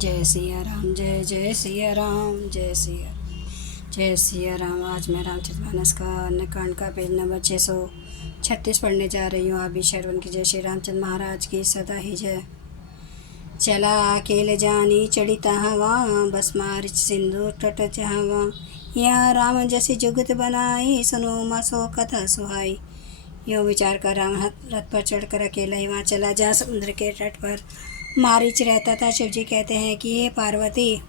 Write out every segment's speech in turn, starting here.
जय सिया राम, जय जय सिया राम, जय सिया राम। आज मैं रामचरितमानस का अन्नकांड का पेज नंबर 636 पढ़ने जा रही हूँ। आप भी श्रवण की जय। श्री रामचंद्र महाराज की सदा ही जय। चला अकेले जानी चढ़िता हवा, बस मारिच सिंधु तट चाहवा। यहाँ राम जैसी जुगत बनाई, सुनो मसो कथा सुहाई। यो विचार कर राम रथ पर चढ़कर अकेला ही वहाँ चला जहाँ समुद्र के तट पर मारीच रहता था। शिव जी कहते हैं कि हे पार्वती,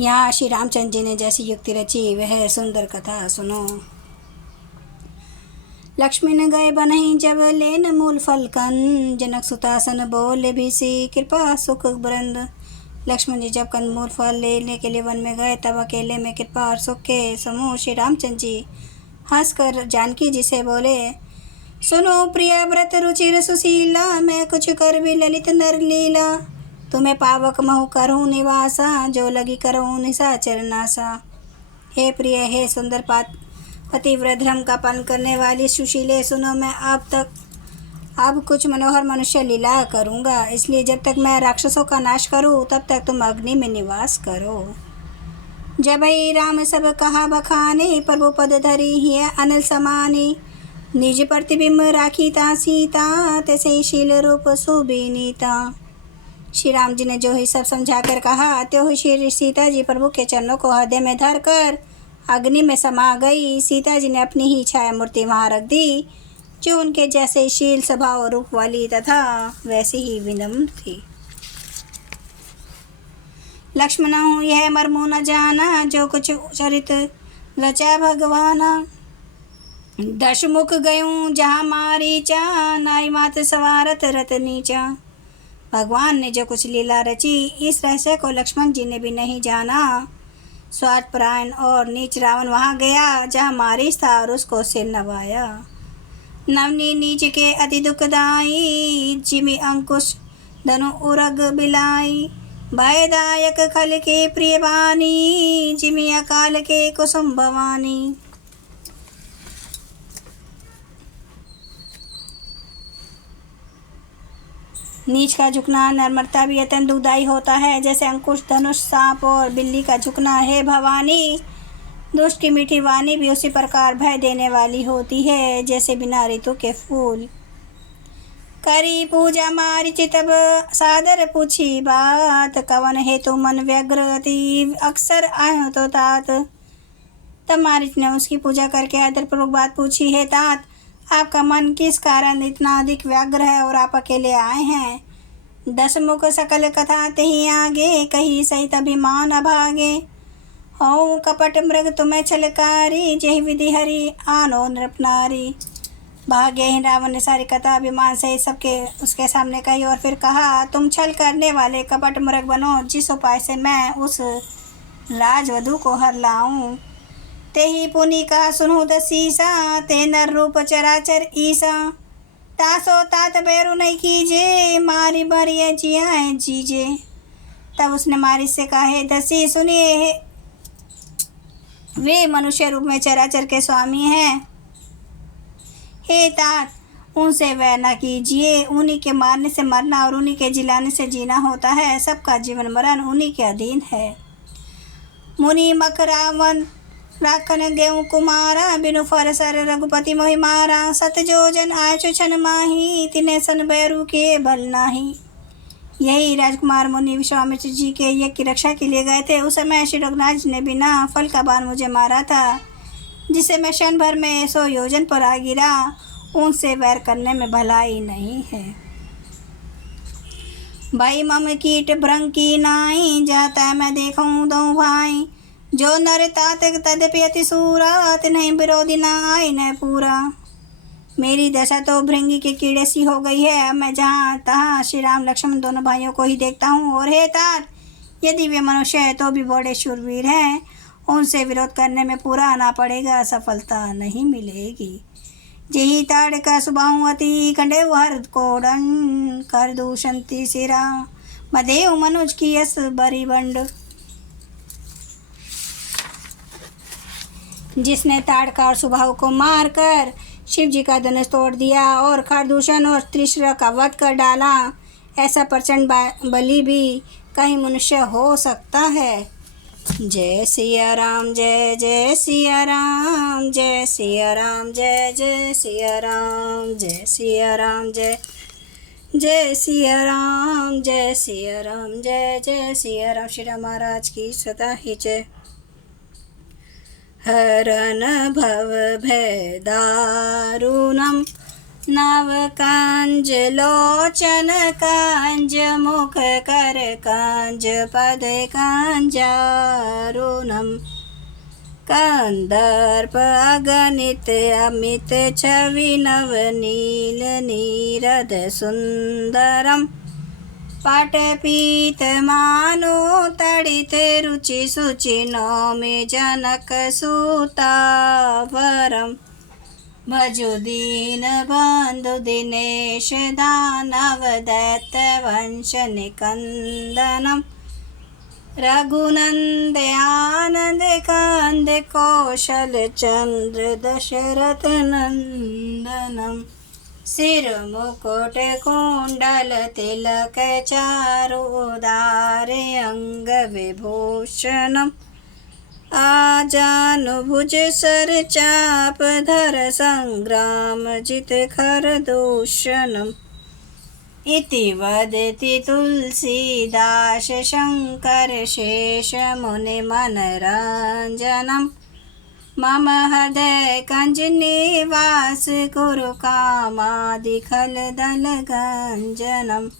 यहाँ श्री रामचंद्र जी ने जैसी युक्ति रची वह सुंदर कथा सुनो। लक्ष्मी न गए बनहि जब लेन मूल फलकन, जनक सुतासन बोले भी सी कृपा सुख बरंद। लक्ष्मण जी जब कंदमूल फल लेने के लिए वन में गए तब अकेले में कृपा और सुख के समूह श्री रामचंद्र जी हंसकर जानकी जी से बोले, सुनो प्रिय व्रत रुचिर सुशीला, मैं कुछ कर भी ललित नर लीला। तुम्हें पावक महु करूँ निवासा, जो लगी करूँ निशाचर नासा। हे प्रिय, हे सुंदर पतिव्रत धर्म का पालन करने वाली सुशीले, सुनो मैं अब कुछ मनोहर मनुष्य लीला करूँगा। इसलिए जब तक मैं राक्षसों का नाश करूँ तब तक तुम अग्नि में निवास करो। जब ही राम सब कहा बखाने, प्रभु पद धरी है अनल समानी। निज प्रतिबिंब राखी ता सीता, तैसे शील रूप सुबीनीता। श्री राम जी ने जो ही सब समझा कर कहा, त्यो ही श्री सीता जी प्रभु के चरणों को हृदय में धर कर अग्नि में समा गई। सीता जी ने अपनी ही छाया मूर्ति वहाँ रख दी, जो उनके जैसे शील स्वभाव रूप वाली तथा वैसे ही विनम्र थी। लक्ष्मण हूँ यह मर्मो न जाना, जो कुछ चरित रचा भगवाना। दशमुख गयूं जहाँ मारीचा, नाई मात सवारत रत नीचा। भगवान ने जो कुछ लीला रची इस रहस्य को लक्ष्मण जी ने भी नहीं जाना। स्वार्थपरायण और नीच रावण वहाँ गया जहाँ मारीच था और उसको सिर नवाया। नवनी नीच के अति दुखदाई, जिमि अंकुश धनु उरग बिलाई। भयदायक खल के प्रिय बानी, जिमि अकाल के कुसुम भवानी। नीच का झुकना नम्रता भी अत्यंत दुखदायी होता है, जैसे अंकुश धनुष सांप और बिल्ली का झुकना। है भवानी, दुष्ट की मीठी वाणी भी उसी प्रकार भय देने वाली होती है, जैसे बिना ऋतु के फूल। करी पूजा मारिच तब सादर पूछी बात, कवन हेतु मन व्यग्र अति अक्सर आयो तो तात। तब मारिच ने उसकी पूजा करके आदरपूर्वक बात पूछी, है तात, आपका मन किस कारण इतना अधिक व्यग्र है और आप अकेले आए हैं। 10 मुख सकल कथा तेहि आगे, कही सहित अभिमान अभागे। हो कपट मृग तुम्हें छलकारी, जहि विधि हरि आनो नृपनारी। भाग्य ही रावण ने सारी कथा अभिमान से सबके उसके सामने कही और फिर कहा, तुम छल करने वाले कपट मृग बनो, जिस उपाय से मैं उस राजवधू को हर लाऊं। ते ही पुनि का सुनहु दसीसा, ते नर रूप चराचर ईसा। तासो तात बैरु नहीं कीजे, मारी बरिय जिया जीजे। तब उसने मारी से कहा, हे दसी सुनिए, वे मनुष्य रूप में चराचर के स्वामी हैं। हे तात, उनसे वह न कीजिए, उन्हीं के मारने से मरना और उन्हीं के जिलाने से जीना होता है। सबका जीवन मरण उन्हीं के अधीन है। मुनि मक रावण राखन गेहूँ कुमारा, बिनु फर सर रघुपति मोहि मारा। सत जो जन आयु छन माही, तिन्हें सन बैरू के बल नाही। यही राजकुमार मुनि विश्वामित्र जी के यज्ञ की रक्षा के लिए गए थे। उस समय श्री रघुनाथ ने बिना फल का बाण मुझे मारा था, जिसे मैं क्षण भर में 100 योजन पर आ गिरा। उनसे वैर करने में भलाई नहीं है। भाई मम कीट भ्रंग की नाई, जाता मैं देखूं दो भाई। जो नर तात तदपि अति सूरा, तिन्हीं विरोधी न आए न पूरा। मेरी दशा तो भृंगी के कीड़े सी हो गई है। अब मैं जहाँ तहाँ श्री राम लक्ष्मण दोनों भाइयों को ही देखता हूँ। और हे तात, यदि वे मनुष्य है तो भी बड़े शूरवीर हैं, उनसे विरोध करने में पूरा आना पड़ेगा, सफलता नहीं मिलेगी। जेहि ताड़ का सुबाहु अति कंडे हर कोडन, कर दूषंती सिरा मदेव मनुज की यस बरी बंड। जिसने ताड़का और सुबाहु को मारकर शिव जी का धनुष तोड़ दिया और खरदूषण और त्रिशरा का वध कर डाला, ऐसा प्रचंड बलि भी कहीं मनुष्य हो सकता है। जय सिया राम, जय जय सिया राम, जय सिया राम, जय जय सिया राम, जय सिया राम, जय जय सिया राम, जय सिया राम, जय जय सिया राम। श्री राम महाराज की सदा ही जय। हरन भव भय दारुणम, नवकांज लोचन कांज, मुख कर कांज, पद कांजारुणम। कंदर्प अगणित अमित छवि, नवनील नीरद सुंदरम। पटपीत मानो तड़ित, रुचि सुचि नौमि जनक सुतावरम। भजु दीन बंधु दिनेश, दानव दैत्य वंश निकंदनम। रघुनंद आनंद कांद, कौशल चंद्र दशरथ नंदनम। सिर मुकुट कुंडल तिलक, चारुदार अंग विभूषणम। आजानुभुज सर चाप धर, संग्राम जित खर दूषणम। इति वदति तुलसीदास, शंकर शेष मुनि मनरंजनम। मम हृदय कंज निवास, कुरु कामादि खल दल गंजनम।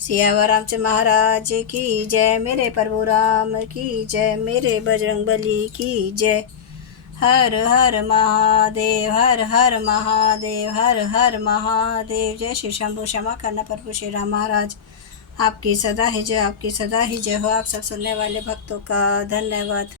सियावर रामचंद्र महाराज की जय। मेरे प्रभु राम की जय। मेरे बजरंग बली की जय। हर हर महादेव, हर हर महादेव, हर हर महादेव। जय श्री शंभु। क्षमा करना प्रभु श्री राम महाराज। आपकी सदा ही जय, आपकी सदा ही जय हो। आप सब सुनने वाले भक्तों का धन्यवाद।